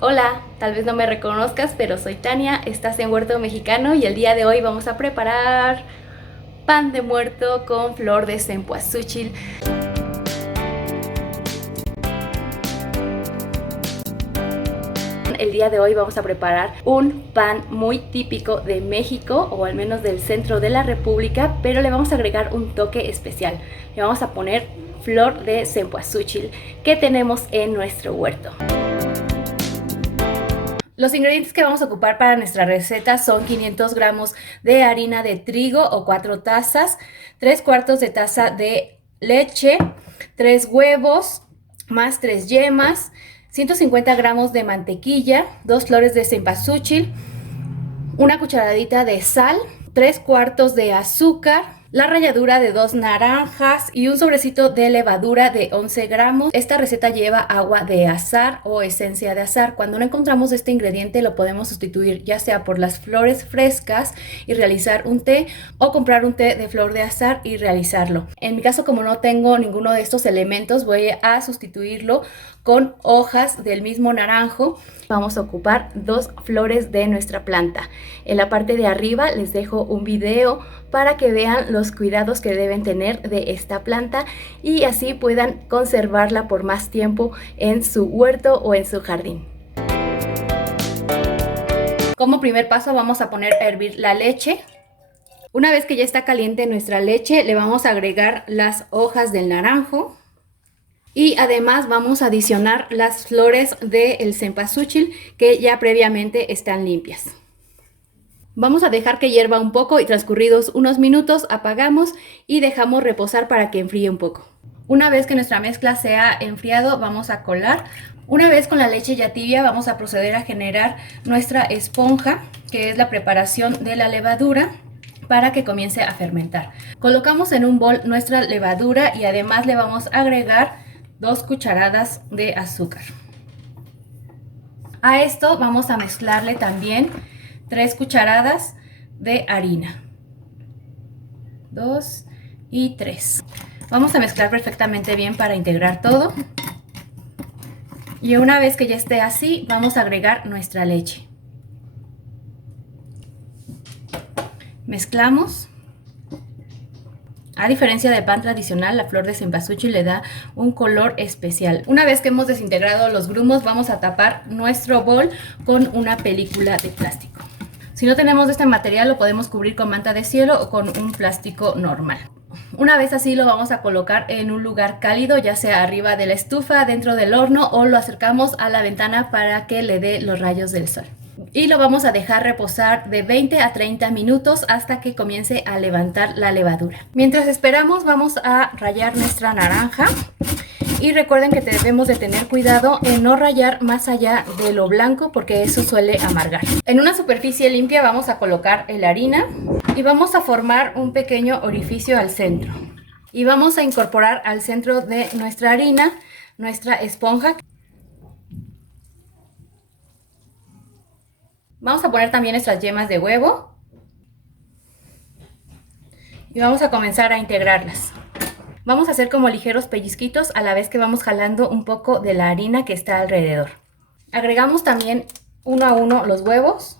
Hola, tal vez no me reconozcas, pero soy Tania, estás en Huerto Mexicano y el día de hoy vamos a preparar pan de muerto con flor de cempasúchil. El día de hoy vamos a preparar un pan muy típico de México, o al menos del centro de la República, pero le vamos a agregar un toque especial. Le vamos a poner flor de cempasúchil que tenemos en nuestro huerto. Los ingredientes que vamos a ocupar para nuestra receta son 500 gramos de harina de trigo o 4 tazas, 3/4 de taza de leche, 3 huevos, más 3 yemas, 150 gramos de mantequilla, 2 flores de cempasúchil, una cucharadita de sal, 3/4 de azúcar, la ralladura de 2 naranjas y un sobrecito de levadura de 11 gramos. Esta receta lleva agua de azahar o esencia de azahar. Cuando no encontramos este ingrediente lo podemos sustituir ya sea por las flores frescas y realizar un té, o comprar un té de flor de azahar y realizarlo. En mi caso, como no tengo ninguno de estos elementos, voy a sustituirlo con hojas del mismo naranjo. Vamos a ocupar 2 flores de nuestra planta. En la parte de arriba les dejo un video para que vean los cuidados que deben tener de esta planta y así puedan conservarla por más tiempo en su huerto o en su jardín. Como primer paso vamos a poner a hervir la leche. Una vez que ya está caliente nuestra leche, le vamos a agregar las hojas del naranjo. Y además vamos a adicionar las flores del cempasúchil que ya previamente están limpias. Vamos a dejar que hierva un poco y transcurridos unos minutos apagamos y dejamos reposar para que enfríe un poco. Una vez que nuestra mezcla se ha enfriado, vamos a colar. Una vez con la leche ya tibia, vamos a proceder a generar nuestra esponja, que es la preparación de la levadura, para que comience a fermentar. Colocamos en un bol nuestra levadura y además le vamos a agregar 2 cucharadas de azúcar. A esto vamos a mezclarle también 3 cucharadas de harina. 2 y 3. Vamos a mezclar perfectamente bien para integrar todo. Y una vez que ya esté así, vamos a agregar nuestra leche. Mezclamos. A diferencia del pan tradicional, la flor de cempasúchil le da un color especial. Una vez que hemos desintegrado los grumos, vamos a tapar nuestro bol con una película de plástico. Si no tenemos este material, lo podemos cubrir con manta de cielo o con un plástico normal. Una vez así, lo vamos a colocar en un lugar cálido, ya sea arriba de la estufa, dentro del horno, o lo acercamos a la ventana para que le dé los rayos del sol. Y lo vamos a dejar reposar de 20 a 30 minutos hasta que comience a levantar la levadura. Mientras esperamos, vamos a rallar nuestra naranja. Y recuerden que debemos de tener cuidado en no rallar más allá de lo blanco porque eso suele amargar. En una superficie limpia vamos a colocar la harina y vamos a formar un pequeño orificio al centro. Y vamos a incorporar al centro de nuestra harina nuestra esponja. Vamos a poner también nuestras yemas de huevo y vamos a comenzar a integrarlas. Vamos a hacer como ligeros pellizquitos a la vez que vamos jalando un poco de la harina que está alrededor. Agregamos también uno a uno los huevos.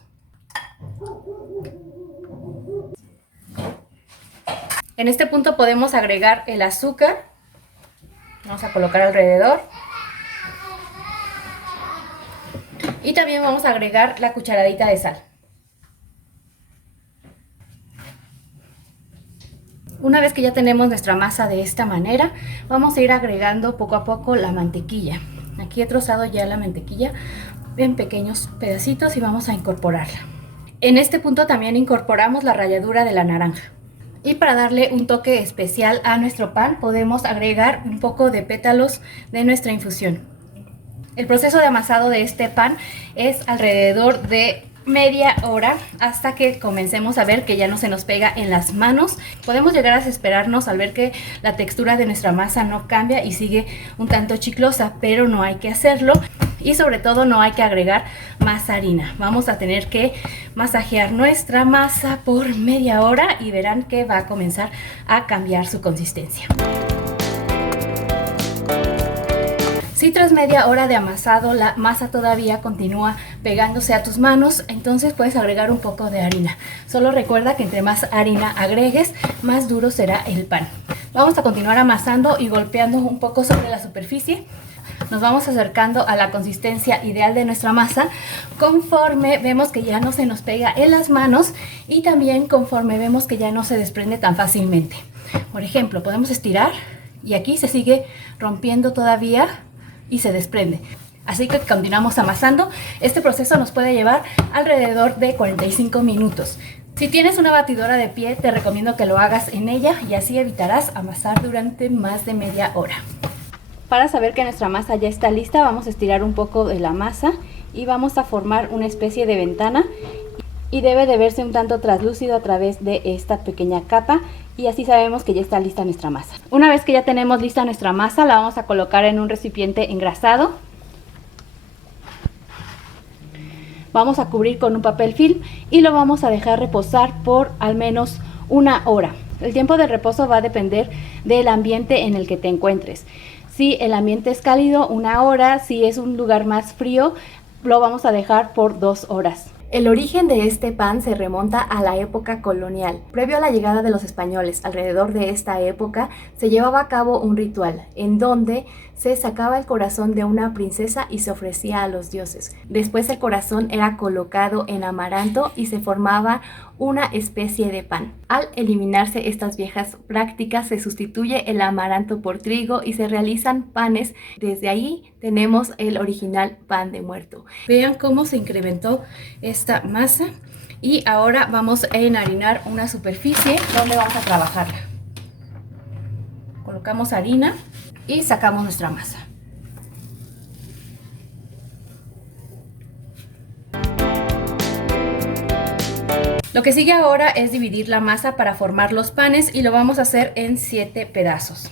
En este punto podemos agregar el azúcar. Vamos a colocar alrededor. Y también vamos a agregar la cucharadita de sal. Una vez que ya tenemos nuestra masa de esta manera, vamos a ir agregando poco a poco la mantequilla. Aquí he trozado ya la mantequilla en pequeños pedacitos y vamos a incorporarla. En este punto también incorporamos la ralladura de la naranja. Y para darle un toque especial a nuestro pan, podemos agregar un poco de pétalos de nuestra infusión. El proceso de amasado de este pan es alrededor de media hora hasta que comencemos a ver que ya no se nos pega en las manos. Podemos llegar a desesperarnos al ver que la textura de nuestra masa no cambia y sigue un tanto chiclosa, pero no hay que hacerlo y sobre todo no hay que agregar más harina. Vamos a tener que masajear nuestra masa por media hora y verán que va a comenzar a cambiar su consistencia. Si Si tras media hora de amasado la masa todavía continúa pegándose a tus manos, entonces puedes agregar un poco de harina. Solo recuerda que entre más harina agregues, más duro será el pan. Vamos a continuar amasando y golpeando un poco sobre la superficie. Nos vamos acercando a la consistencia ideal de nuestra masa conforme vemos que ya no se nos pega en las manos y también conforme vemos que ya no se desprende tan fácilmente. Por ejemplo, podemos estirar y aquí se sigue rompiendo todavía y se desprende. Así que continuamos amasando. Este proceso nos puede llevar alrededor de 45 minutos. Si tienes una batidora de pie, te recomiendo que lo hagas en ella y así evitarás amasar durante más de media hora. Para saber que nuestra masa ya está lista, vamos a estirar un poco de la masa y vamos a formar una especie de ventana y debe de verse un tanto translúcido a través de esta pequeña capa y así sabemos que ya está lista nuestra masa. Una vez que ya tenemos lista nuestra masa, la vamos a colocar en un recipiente engrasado. Vamos a cubrir con un papel film y lo vamos a dejar reposar por al menos una hora. El tiempo de reposo va a depender del ambiente en el que te encuentres. Si el ambiente es cálido, una hora. Si es un lugar más frío, lo vamos a dejar por 2 horas. El origen de este pan se remonta a la época colonial. Previo a la llegada de los españoles, alrededor de esta época, se llevaba a cabo un ritual en donde se sacaba el corazón de una princesa y se ofrecía a los dioses. Después el corazón era colocado en amaranto y se formaba una especie de pan. Al eliminarse estas viejas prácticas, se sustituye el amaranto por trigo y se realizan panes. Desde ahí tenemos el original pan de muerto. Vean cómo se incrementó esta masa y ahora vamos a enharinar una superficie donde vamos a trabajarla. Colocamos harina y sacamos nuestra masa. Lo que sigue ahora es dividir la masa para formar los panes y lo vamos a hacer en 7 pedazos.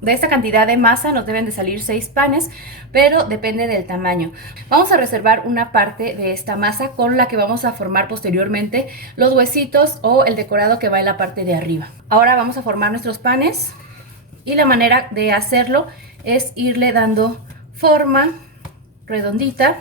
De esta cantidad de masa nos deben de salir 6 panes, pero depende del tamaño. Vamos a reservar una parte de esta masa con la que vamos a formar posteriormente los huesitos o el decorado que va en la parte de arriba. Ahora vamos a formar nuestros panes y la manera de hacerlo es irle dando forma redondita.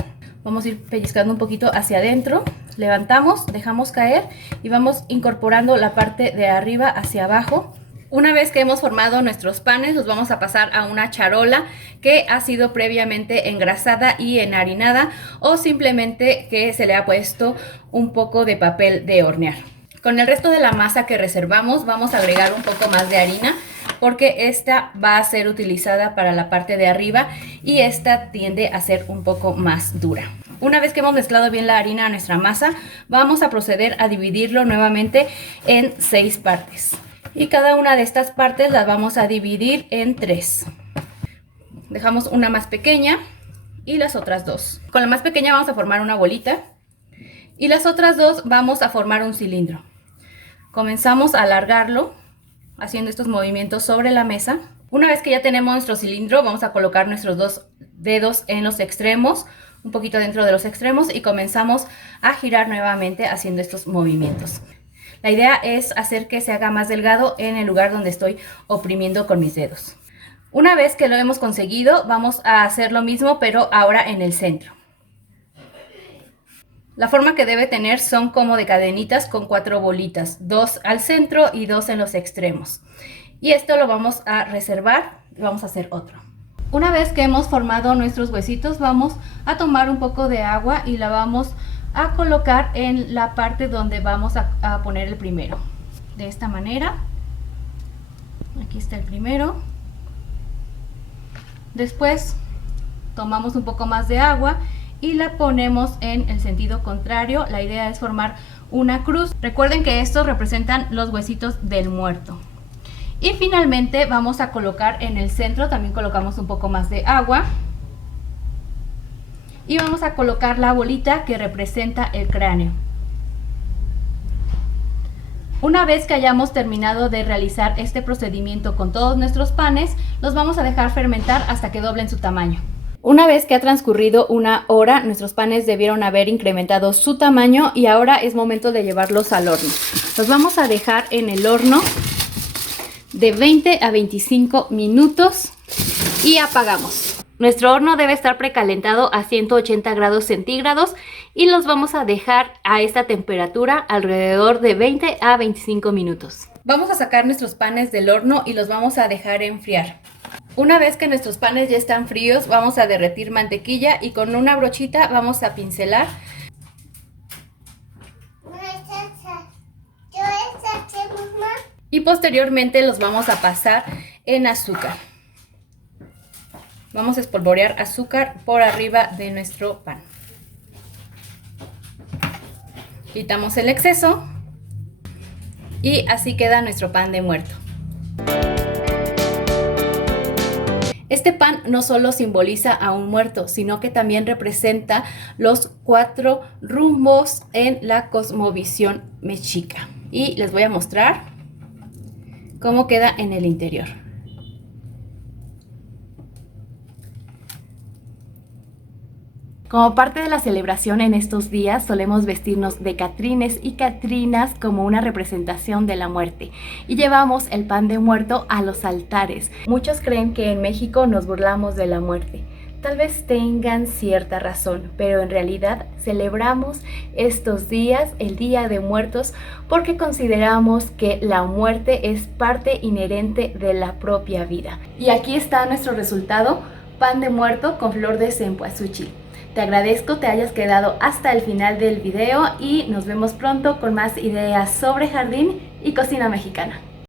Vamos a ir pellizcando un poquito hacia adentro, levantamos, dejamos caer y vamos incorporando la parte de arriba hacia abajo. Una vez que hemos formado nuestros panes, los vamos a pasar a una charola que ha sido previamente engrasada y enharinada o simplemente que se le ha puesto un poco de papel de hornear. Con el resto de la masa que reservamos vamos a agregar un poco más de harina porque esta va a ser utilizada para la parte de arriba y esta tiende a ser un poco más dura. Una vez que hemos mezclado bien la harina a nuestra masa, vamos a proceder a dividirlo nuevamente en 6 partes. Y cada una de estas partes las vamos a dividir en 3. Dejamos una más pequeña y las otras 2. Con la más pequeña vamos a formar una bolita y las otras 2 vamos a formar un cilindro. Comenzamos a alargarlo haciendo estos movimientos sobre la mesa. Una vez que ya tenemos nuestro cilindro, vamos a colocar nuestros 2 dedos en los extremos, un poquito dentro de los extremos y comenzamos a girar nuevamente haciendo estos movimientos. La idea es hacer que se haga más delgado en el lugar donde estoy oprimiendo con mis dedos. Una vez que lo hemos conseguido, vamos a hacer lo mismo, pero ahora en el centro. La forma que debe tener son como de cadenitas con 4 bolitas, 2 al centro y 2 en los extremos. Y esto lo vamos a reservar y vamos a hacer otro. Una vez que hemos formado nuestros huesitos, vamos a tomar un poco de agua y la vamos a colocar en la parte donde vamos a poner el primero. De esta manera. Aquí está el primero. Después tomamos un poco más de agua y la ponemos en el sentido contrario. La idea es formar una cruz. Recuerden que estos representan los huesitos del muerto. Y finalmente vamos a colocar en el centro, también colocamos un poco más de agua. Y vamos a colocar la bolita que representa el cráneo. Una vez que hayamos terminado de realizar este procedimiento con todos nuestros panes, los vamos a dejar fermentar hasta que doblen su tamaño. Una vez que ha transcurrido una hora, nuestros panes debieron haber incrementado su tamaño y ahora es momento de llevarlos al horno. Los vamos a dejar en el horno de 20 a 25 minutos y apagamos. Nuestro horno debe estar precalentado a 180 grados centígrados y los vamos a dejar a esta temperatura alrededor de 20 a 25 minutos. Vamos a sacar nuestros panes del horno y los vamos a dejar enfriar. Una vez que nuestros panes ya están fríos, vamos a derretir mantequilla y con una brochita vamos a pincelar. Y posteriormente los vamos a pasar en azúcar. Vamos a espolvorear azúcar por arriba de nuestro pan. Quitamos el exceso y así queda nuestro pan de muerto. Este pan no solo simboliza a un muerto, sino que también representa los 4 rumbos en la cosmovisión mexica. Y les voy a mostrar cómo queda en el interior. Como parte de la celebración en estos días, solemos vestirnos de catrines y catrinas como una representación de la muerte y llevamos el pan de muerto a los altares. Muchos creen que en México nos burlamos de la muerte. Tal vez tengan cierta razón, pero en realidad celebramos estos días, el Día de Muertos, porque consideramos que la muerte es parte inherente de la propia vida. Y aquí está nuestro resultado, pan de muerto con flor de cempasúchil. Te agradezco te hayas quedado hasta el final del video y nos vemos pronto con más ideas sobre jardín y cocina mexicana.